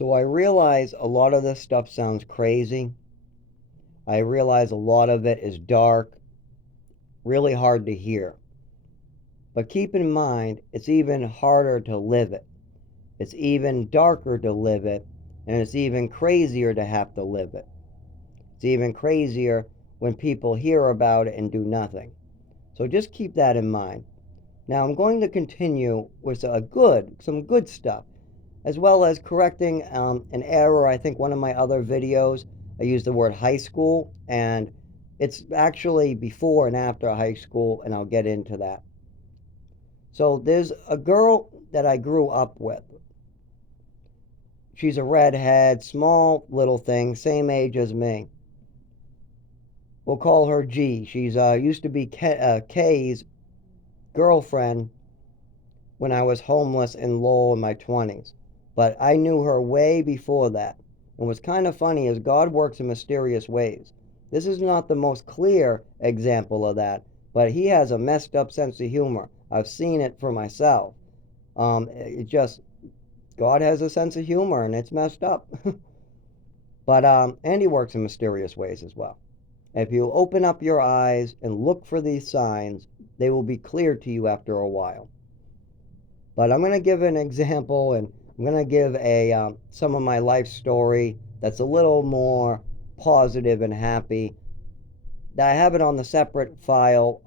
So I realize a lot of this stuff sounds crazy. I realize a lot of it is dark, really hard to hear. But keep in mind, it's even harder to live it. It's even darker to live it, and it's even crazier to have to live it. It's even crazier when people hear about it and do nothing. So just keep that in mind. Now I'm going to continue with some good stuff, as well as correcting an error. I think one of my other videos, I used the word high school, and it's actually before and after high school, and I'll get into that. So there's a girl that I grew up with. She's a redhead, small little thing, same age as me. We'll call her G. She's used to be K's girlfriend when I was homeless in Lowell in my 20s. But I knew her way before that. And what's kind of funny is God works in mysterious ways. This is not the most clear example of that, but he has a messed up sense of humor. I've seen it for myself. It just, God has a sense of humor and it's messed up. But and he works in mysterious ways as well. If you open up your eyes and look for these signs, they will be clear to you after a while. But I'm going to give an example, and I'm going to give a some of my life story that's a little more positive and happy. I have it on the separate file.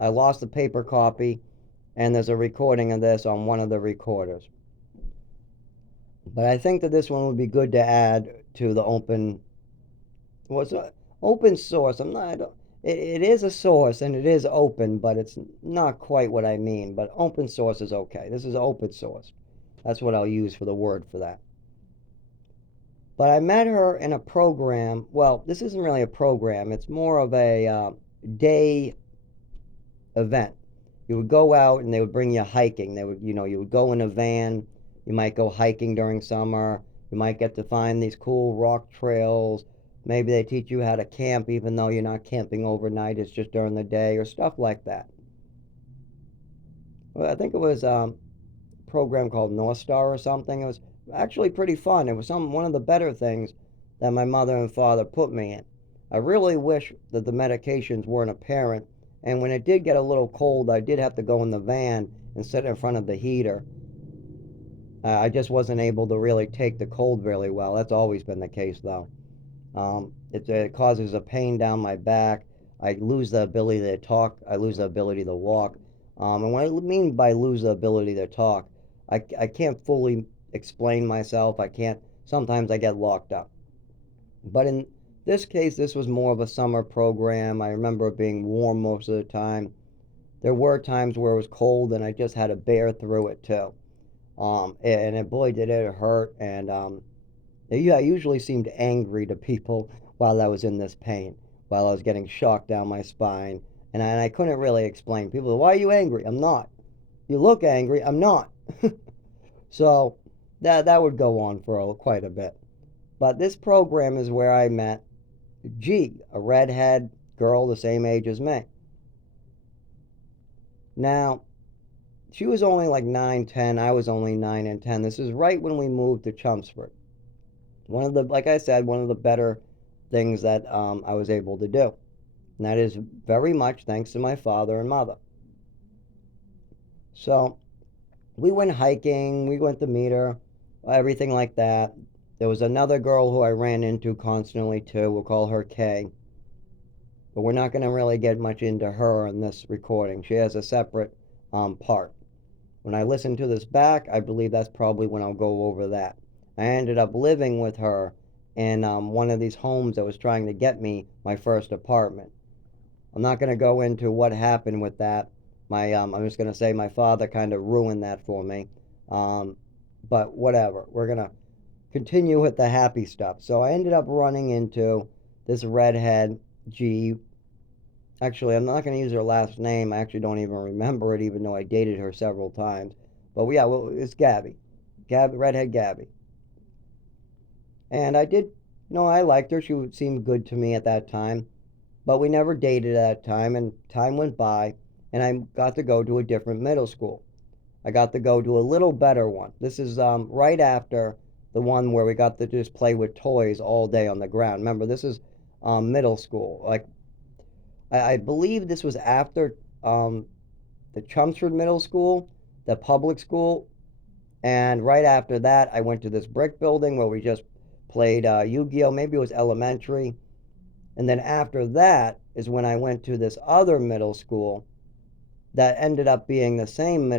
I lost the paper copy, and there's a recording of this on one of the recorders. But I think that this one would be good to add to the open source. It is a source and it is open, but it's not quite what I mean. But open source is okay. This is open source. That's what I'll use for the word for that. But I met her in a program. Well, this isn't really a program. It's more of a day event. You would go out and they would bring you hiking. You would go in a van. You might go hiking during summer. You might get to find these cool rock trails. Maybe they teach you how to camp even though you're not camping overnight. It's just during the day or stuff like that. Well, I think it was a program called North Star or something. It was actually pretty fun. It was one of the better things that my mother and father put me in. I really wish that the medications weren't apparent. And when it did get a little cold, I did have to go in the van and sit in front of the heater. I just wasn't able to really take the cold really well. That's always been the case, though. It causes a pain down my back. I lose the ability to talk. I lose the ability to walk. And what I mean by lose the ability to talk, I can't fully explain myself. I can't. Sometimes I get locked up. But in this case, this was more of a summer program. I remember it being warm most of the time. There were times where it was cold and I just had to bear through it too. Boy, did it hurt. And yeah, I usually seemed angry to people while I was in this pain, while I was getting shocked down my spine. And I couldn't really explain. People say, why are you angry? I'm not. You look angry. I'm not. So that would go on for quite a bit. But this program is where I met G, a redhead girl the same age as me. Now, she was only like 9, 10. I was only 9 and 10. This is right when we moved to Chelmsford. Like I said, one of the better things that I was able to do. And that is very much thanks to my father and mother. So we went hiking, we went to meet her, everything like that. There was another girl who I ran into constantly too. We'll call her Kay. But we're not going to really get much into her in this recording. She has a separate part. When I listen to this back, I believe that's probably when I'll go over that. I ended up living with her in one of these homes that was trying to get me my first apartment. I'm not going to go into what happened with that. I'm just going to say my father kind of ruined that for me. But whatever. We're going to continue with the happy stuff. So I ended up running into this redhead G. Actually, I'm not going to use her last name. I actually don't even remember it, even though I dated her several times. But yeah, well, it's Gabby. Redhead Gabby. And I liked her. She seemed good to me at that time. But we never dated at that time, and time went by, and I got to go to a different middle school. I got to go to a little better one. This is right after the one where we got to just play with toys all day on the ground. Remember, this is middle school. Like, I believe this was after the Chelmsford Middle School, the public school, and right after that, I went to this brick building where we just played Yu-Gi-Oh! Maybe it was elementary. And then after that is when I went to this other middle school that ended up being the same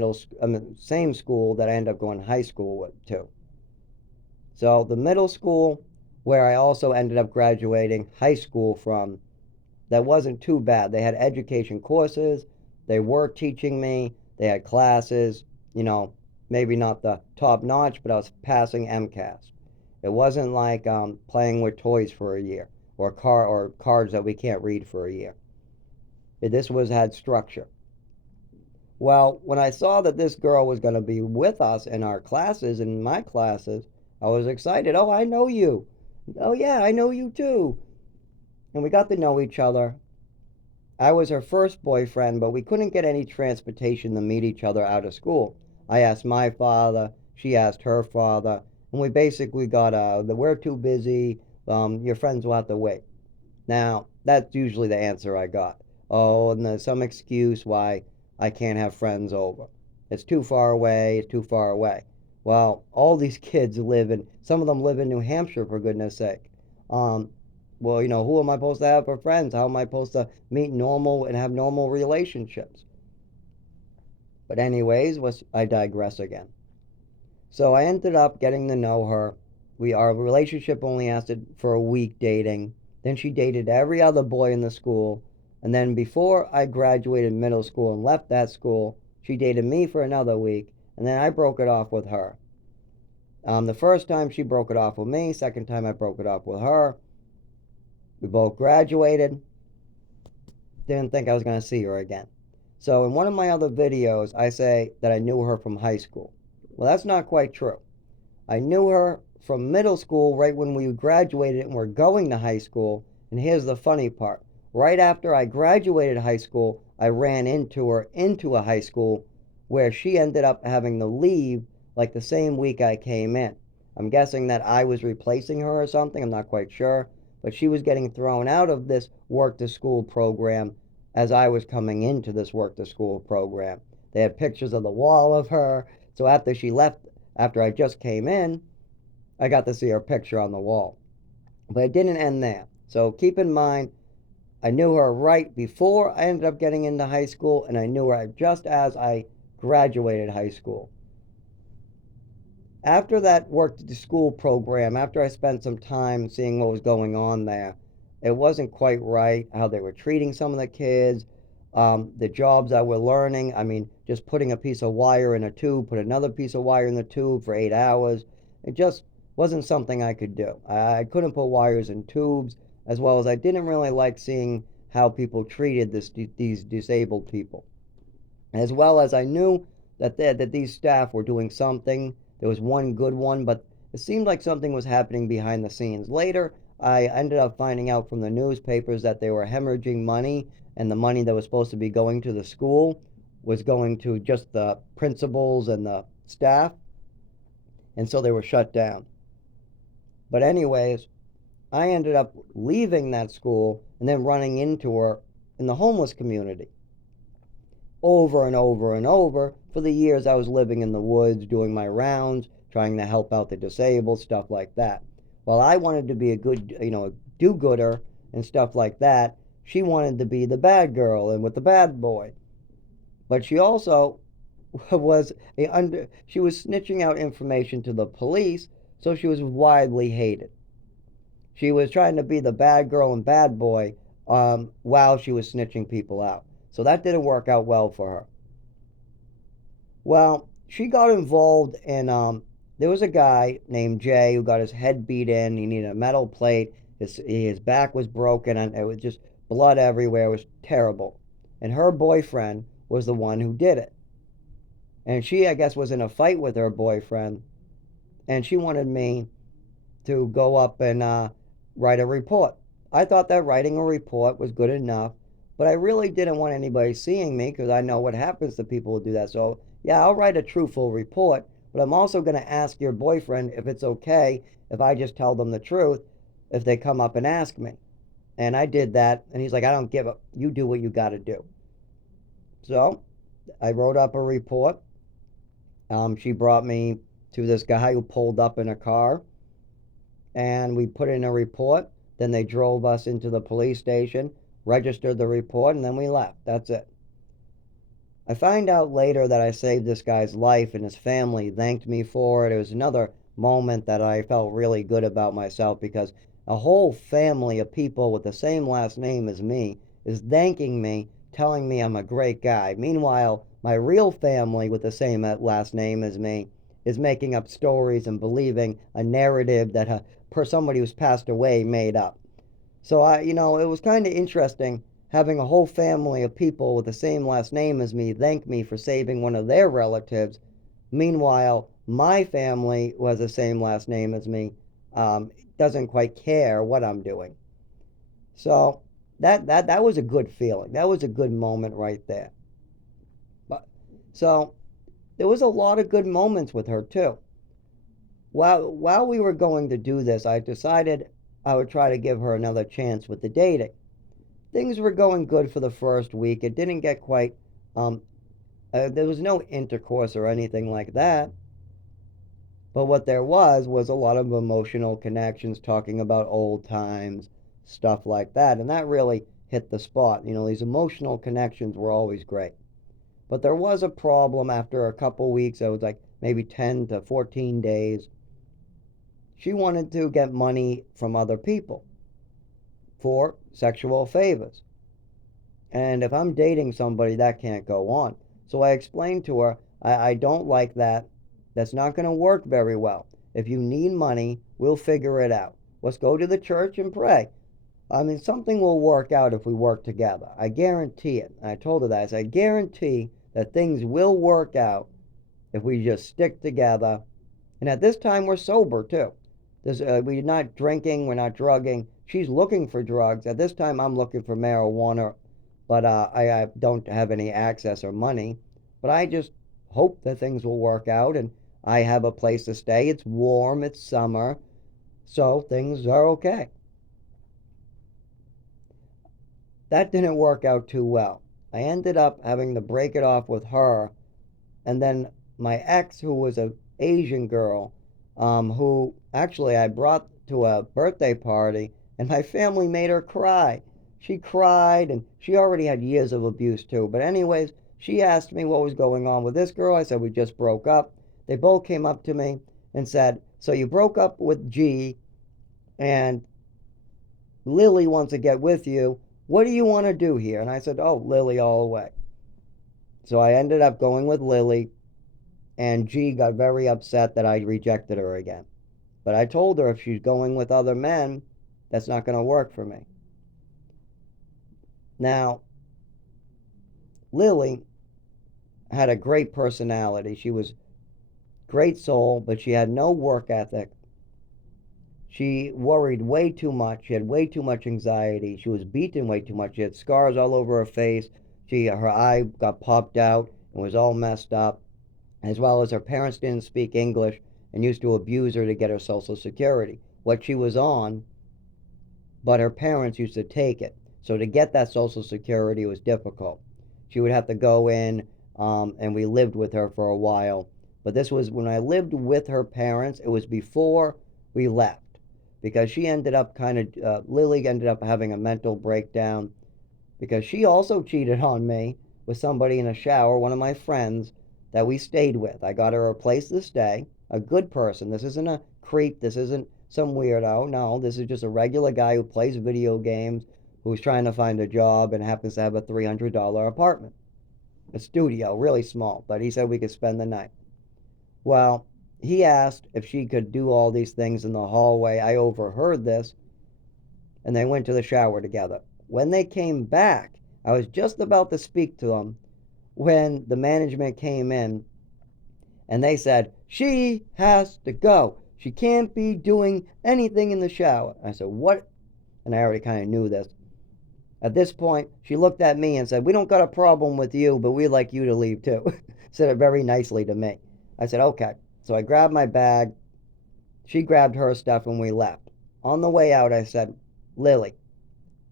same school that I ended up going to high school with too. So the middle school where I also ended up graduating high school from, that wasn't too bad. They had education courses, they were teaching me, they had classes, you know, maybe not the top notch, but I was passing MCAS. It wasn't like playing with toys for a year or cards that we can't read for a year. This was had structure. Well, when I saw that this girl was going to be with us in our classes, in my classes, I was excited. Oh, I know you. Oh, yeah, I know you too. And we got to know each other. I was her first boyfriend, but we couldn't get any transportation to meet each other out of school. I asked my father, she asked her father, and we basically got we're too busy, your friends will have to wait. Now, that's usually the answer I got. Oh, and there's some excuse why I can't have friends over. It's too far away, it's too far away. Well, all these kids live in, some of them live in New Hampshire, for goodness sake. Um, well, you know, who am I supposed to have for friends? How am I supposed to meet normal and have normal relationships? But anyways, I digress again. So I ended up getting to know her. Our relationship only lasted for a week dating. Then she dated every other boy in the school. And then before I graduated middle school and left that school, she dated me for another week. And then I broke it off with her. The first time she broke it off with me, second time I broke it off with her. We both graduated. Didn't think I was going to see her again. So in one of my other videos, I say that I knew her from high school. Well, that's not quite true. I knew her from middle school right when we graduated and were going to high school. And here's the funny part. Right after I graduated high school, I ran into her into a high school where she ended up having to leave like the same week I came in. I'm guessing that I was replacing her or something. I'm not quite sure. But she was getting thrown out of this work to school program as I was coming into this work to school program. They had pictures of the wall of her. So after she left, after I just came in, I got to see her picture on the wall. But it didn't end there. So keep in mind, I knew her right before I ended up getting into high school, and I knew her just as I graduated high school. After that work to school program, after I spent some time seeing what was going on there, it wasn't quite right how they were treating some of the kids, the jobs that we're learning. I mean, just putting a piece of wire in a tube, put another piece of wire in the tube for 8 hours. It just wasn't something I could do. I couldn't put wires in tubes, as well as I didn't really like seeing how people treated these disabled people. As well as I knew that these staff were doing something. There was one good one, but it seemed like something was happening behind the scenes. Later, I ended up finding out from the newspapers that they were hemorrhaging money, and the money that was supposed to be going to the school was going to just the principals and the staff, and so they were shut down. But anyways, I ended up leaving that school and then running into her in the homeless community over and over and over for the years I was living in the woods, doing my rounds, trying to help out the disabled, stuff like that. While I wanted to be a good, a do-gooder and stuff like that, she wanted to be the bad girl and with the bad boy. But she also she was snitching out information to the police, so she was widely hated. She was trying to be the bad girl and bad boy while she was snitching people out. So that didn't work out well for her. Well, she got involved in, there was a guy named Jay who got his head beat in. He needed a metal plate. His back was broken and it was just blood everywhere. It was terrible. And her boyfriend was the one who did it. And she, I guess, was in a fight with her boyfriend. And she wanted me to go up and write a report. I thought that writing a report was good enough, but I really didn't want anybody seeing me because I know what happens to people who do that. So, yeah, I'll write a truthful report, but I'm also going to ask your boyfriend if it's okay if I just tell them the truth if they come up and ask me. And I did that, and he's like, I don't give a, you do what you got to do. So I wrote up a report. She brought me to this guy who pulled up in a car, and we put in a report. Then they drove us into the police station, registered the report, and then we left. That's it. I find out later that I saved this guy's life, and his family thanked me for it. It was another moment that I felt really good about myself, because a whole family of people with the same last name as me is thanking me, telling me I'm a great guy. Meanwhile, my real family with the same last name as me is making up stories and believing a narrative that somebody who's passed away made up. So it was kind of interesting having a whole family of people with the same last name as me thank me for saving one of their relatives. Meanwhile, my family, who has the same last name as me, doesn't quite care what I'm doing. So that was a good feeling. That was a good moment right there. But so there was a lot of good moments with her too. While we were going to do this, I decided I would try to give her another chance with the dating. Things were going good for the first week. It didn't get quite, there was no intercourse or anything like that. But what there was a lot of emotional connections, talking about old times, stuff like that. And that really hit the spot. These emotional connections were always great. But there was a problem after a couple weeks. It was like maybe 10 to 14 days. She wanted to get money from other people for sexual favors. And if I'm dating somebody, that can't go on. So I explained to her, I don't like that. That's not going to work very well. If you need money, we'll figure it out. Let's go to the church and pray. I mean, something will work out if we work together. I guarantee it. And I told her that. I said, I guarantee that things will work out if we just stick together. And at this time, we're sober too. We're not drinking, we're not drugging. She's looking for drugs. At this time, I'm looking for marijuana, but I don't have any access or money. But I just hope that things will work out, and I have a place to stay. It's warm, it's summer, so things are okay. That didn't work out too well. I ended up having to break it off with her, and then my ex, who was an Asian girl, who actually I brought to a birthday party, and my family made her cry. She cried, and she already had years of abuse too. But anyways, she asked me what was going on with this girl. I said we just broke up. They both came up to me and said, so you broke up with G, and Lily wants to get with you. What do you want to do here? And I said, oh, Lily all the way. So I ended up going with Lily, and G got very upset that I rejected her again. But I told her if she's going with other men, that's not going to work for me. Now, Lily had a great personality. She was great soul, but she had no work ethic. She worried way too much. She had way too much anxiety. She was beaten way too much. She had scars all over her face. Her eye got popped out and was all messed up, as well as her parents didn't speak English and used to abuse her to get her Social Security, what she was on, but her parents used to take it. So to get that Social Security was difficult. She would have to go in, and we lived with her for a while. But this was when I lived with her parents. It was before we left, because she ended up Lily ended up having a mental breakdown, because she also cheated on me with somebody in a shower, one of my friends that we stayed with. I got her a place to stay, a good person. This isn't a creep. This isn't some weirdo. No, this is just a regular guy who plays video games, who's trying to find a job and happens to have a $300 apartment. A studio, really small, but he said we could spend the night. Well, he asked if she could do all these things in the hallway. I overheard this, and they went to the shower together. When they came back, I was just about to speak to them when the management came in, and they said, she has to go. She can't be doing anything in the shower. I said, what? And I already kind of knew this. At this point, she looked at me and said, we don't got a problem with you, but we'd like you to leave too. Said it very nicely to me. I said, okay. So I grabbed my bag. She grabbed her stuff and we left. On the way out, I said, Lily,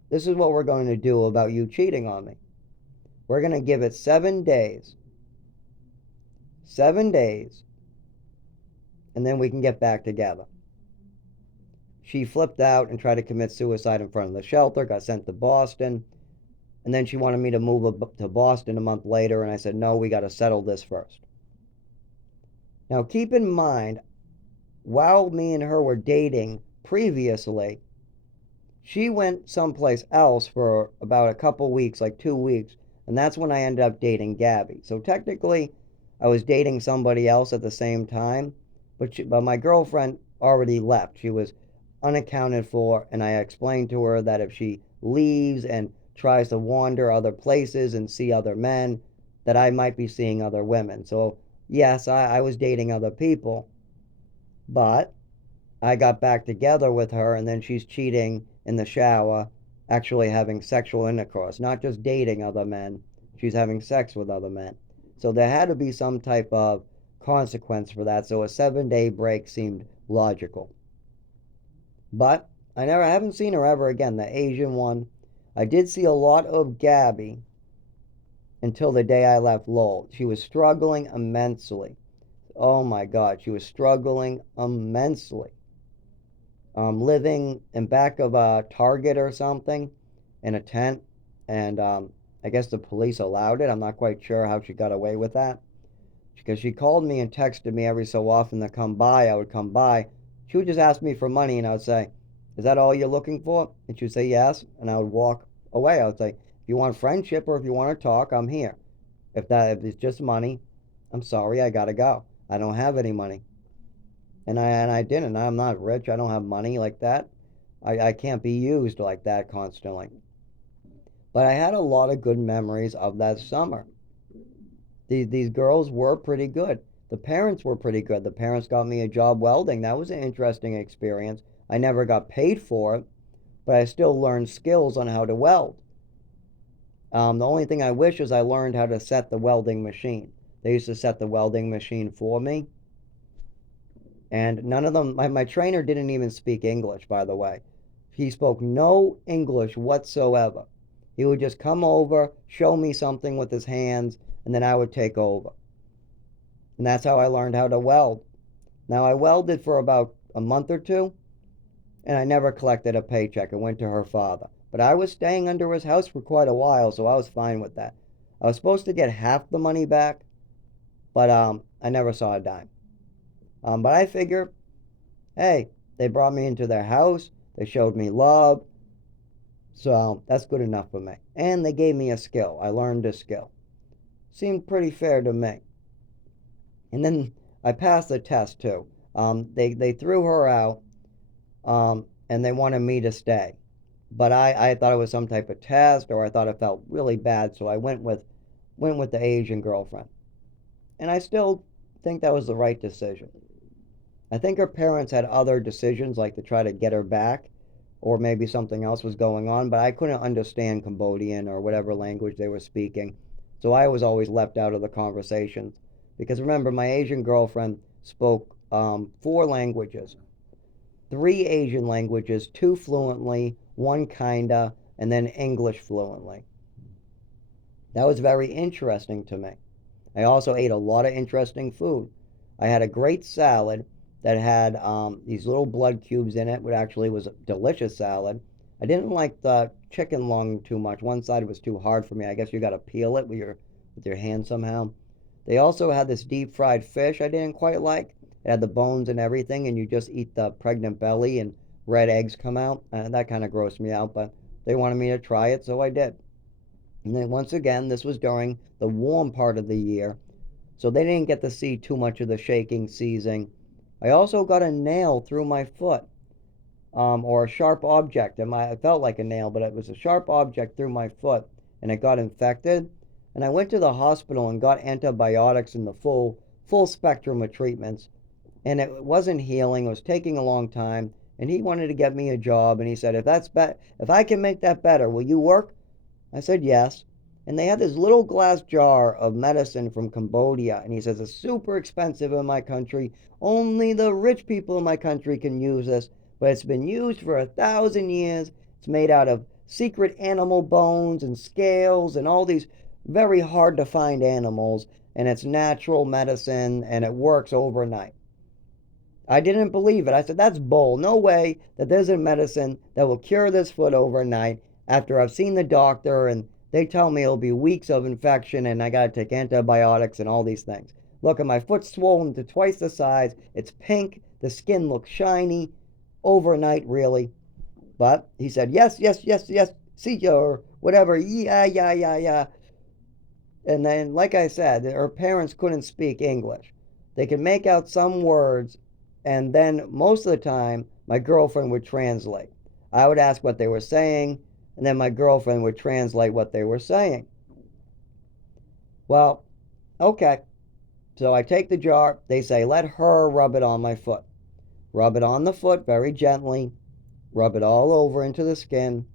this is what we're going to do about you cheating on me. We're going to give it 7 days. 7 days. And then we can get back together. She flipped out and tried to commit suicide in front of the shelter, got sent to Boston. And then she wanted me to move to Boston a month later. And I said, no, we got to settle this first. Now, keep in mind, while me and her were dating previously, she went someplace else for about a couple weeks, like 2 weeks. And that's when I ended up dating Gabby. So technically, I was dating somebody else at the same time. But my girlfriend already left. She was unaccounted for. And I explained to her that if she leaves and tries to wander other places and see other men, that I might be seeing other women. So, yes, I was dating other people, but I got back together with her, and then she's cheating in the shower, actually having sexual intercourse, not just dating other men. She's having sex with other men. So there had to be some type of consequence for that. So a 7 day break seemed logical. But I haven't seen her ever again, the Asian one. I did see a lot of Gabby until the day I left Lowell. She was struggling immensely. Oh my God, she was struggling immensely. Living in back of a Target or something in a tent, and I guess the police allowed it. I'm not quite sure how she got away with that because she called me and texted me every so often to come by. I would come by. She would just ask me for money, and I would say, "Is that all you're looking for?" And she would say, "Yes," and I would walk away. I would say, "If you want friendship or if you want to talk, I'm here. If it's just money, I'm sorry, I gotta go. I don't have any money." And I didn't. I'm not rich. I don't have money like that. I can't be used like that constantly. But I had a lot of good memories of that summer. These girls were pretty good. The parents were pretty good. The parents got me a job welding. That was an interesting experience. I never got paid for it, but I still learned skills on how to weld. The only thing I wish is I learned how to set the welding machine. They used to set the welding machine for me. And none of them, my trainer didn't even speak English, by the way. He spoke no English whatsoever. He would just come over, show me something with his hands, and then I would take over. And that's how I learned how to weld. Now, I welded for about a month or two, and I never collected a paycheck. It went to her father. But I was staying under his house for quite a while, so I was fine with that. I was supposed to get half the money back, but I never saw a dime. But I figure, hey, they brought me into their house. They showed me love. So that's good enough for me. And they gave me a skill. I learned a skill. Seemed pretty fair to me. And then I passed the test too. They threw her out, and they wanted me to stay. But I thought it was some type of test, or I thought it felt really bad, so I went with the Asian girlfriend. And I still think that was the right decision. I think her parents had other decisions, like to try to get her back, or maybe something else was going on, but I couldn't understand Cambodian or whatever language they were speaking. So I was always left out of the conversations. Because remember, my Asian girlfriend spoke 4 languages, 3 Asian languages, 2 fluently, one kinda, and then English fluently. That was very interesting to me. I also ate a lot of interesting food. I had a great salad that had these little blood cubes in it, which actually was a delicious salad. I didn't like the chicken lung too much. One side was too hard for me. I guess you got to peel it with your hand somehow. They also had this deep fried fish I didn't quite like. It had the bones and everything, and you just eat the pregnant belly and red eggs come out. That kind of grossed me out, but they wanted me to try it, so I did. And then once again, this was during the warm part of the year, so they didn't get to see too much of the shaking, seizing. I also got a nail through my foot, or a sharp object. It felt like a nail, but it was a sharp object through my foot, and it got infected. And I went to the hospital and got antibiotics and the full spectrum of treatments, and it wasn't healing. It was taking a long time. And he wanted to get me a job, and he said, if I can make that better, will you work? I said yes. And they had this little glass jar of medicine from Cambodia. And he says, it's super expensive in my country. Only the rich people in my country can use this. But it's been used for 1,000 years. It's made out of secret animal bones and scales and all these very hard to find animals. And it's natural medicine and it works overnight. I didn't believe it. I said, that's bull. No way that there's a medicine that will cure this foot overnight after I've seen the doctor and they tell me it'll be weeks of infection and I got to take antibiotics and all these things. Look, at my foot's swollen to twice the size. It's pink. The skin looks shiny. Overnight, really. But he said, yes, yes, yes, yes. See you, or whatever. Yeah, yeah, yeah, yeah. And then, like I said, her parents couldn't speak English. They could make out some words, and then most of the time, my girlfriend would translate. I would ask what they were saying, and then my girlfriend would translate what they were saying. Well, okay. So I take the jar. They say, let her rub it on my foot. Rub it on the foot very gently. Rub it all over into the skin.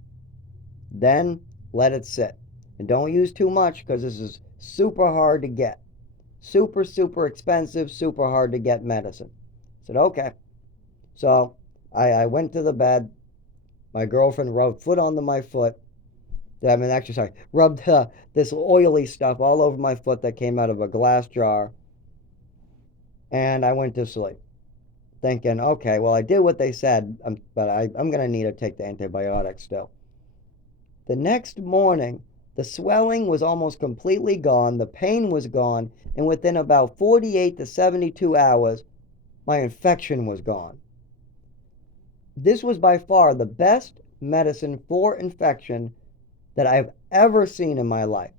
Then let it sit. And don't use too much because this is super hard to get. Super, super expensive, super hard to get medicine. I said, okay. So I went to the bed. My girlfriend rubbed foot onto my foot. Actually, sorry, rubbed this oily stuff all over my foot that came out of a glass jar. And I went to sleep, thinking, okay, well, I did what they said, but I'm going to need to take the antibiotics still. The next morning, the swelling was almost completely gone, the pain was gone, and within about 48 to 72 hours, my infection was gone. This was by far the best medicine for infection that I've ever seen in my life.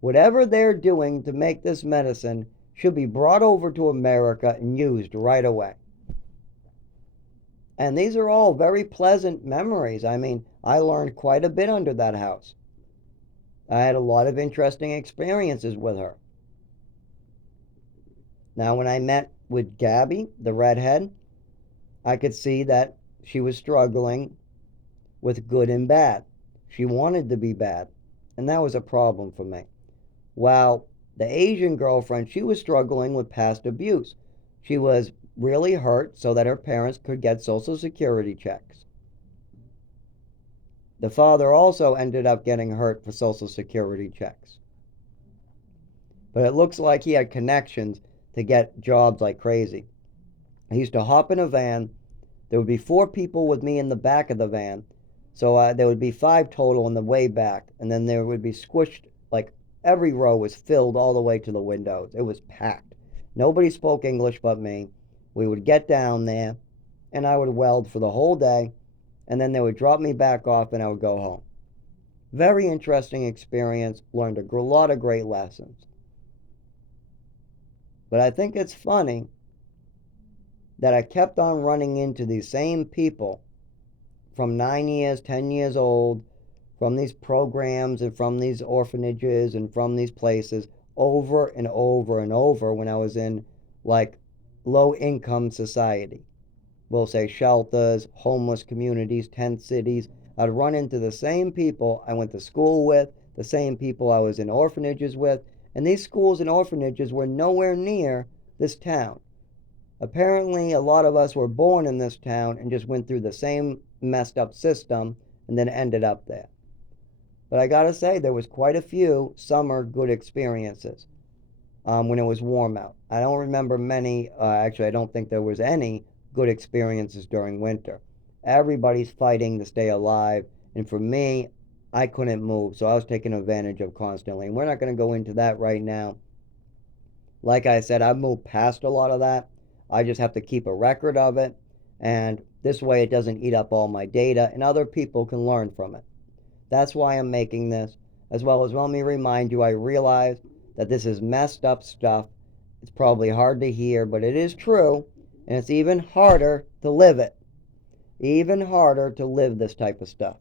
Whatever they're doing to make this medicine should be brought over to America and used right away. And these are all very pleasant memories. I mean, I learned quite a bit under that house. I had a lot of interesting experiences with her. Now, when I met with Gabby, the redhead, I could see that she was struggling with good and bad. She wanted to be bad, and that was a problem for me. While the Asian girlfriend, she was struggling with past abuse. She was really hurt so that her parents could get Social Security checks. The father also ended up getting hurt for Social Security checks. But it looks like he had connections to get jobs like crazy. He used to hop in a van. There would be 4 people with me in the back of the van. So there would be 5 total in the way back. And then there would be squished, like every row was filled all the way to the windows. It was packed. Nobody spoke English but me. We would get down there, and I would weld for the whole day, and then they would drop me back off, and I would go home. Very interesting experience. Learned a lot of great lessons. But I think it's funny that I kept on running into these same people from 9 years, 10 years old, from these programs and from these orphanages and from these places over and over and over when I was in like low income society. We'll say shelters, homeless communities, tent cities. I'd run into the same people I went to school with, the same people I was in orphanages with, and these schools and orphanages were nowhere near this town. Apparently, a lot of us were born in this town and just went through the same messed up system and then ended up there. But I gotta say, there was quite a few summer good experiences when it was warm out. I don't remember many, actually, I don't think there was any good experiences during winter. Everybody's fighting to stay alive, and for me, I couldn't move, so I was taken advantage of constantly. And we're not going to go into that right now. Like I said, I've moved past a lot of that. I just have to keep a record of it, and this way it doesn't eat up all my data, and other people can learn from it. That's why I'm making this, as well as let me remind you, I realize that this is messed up stuff. It's probably hard to hear, but it is true, and it's even harder to live it. Even harder to live this type of stuff.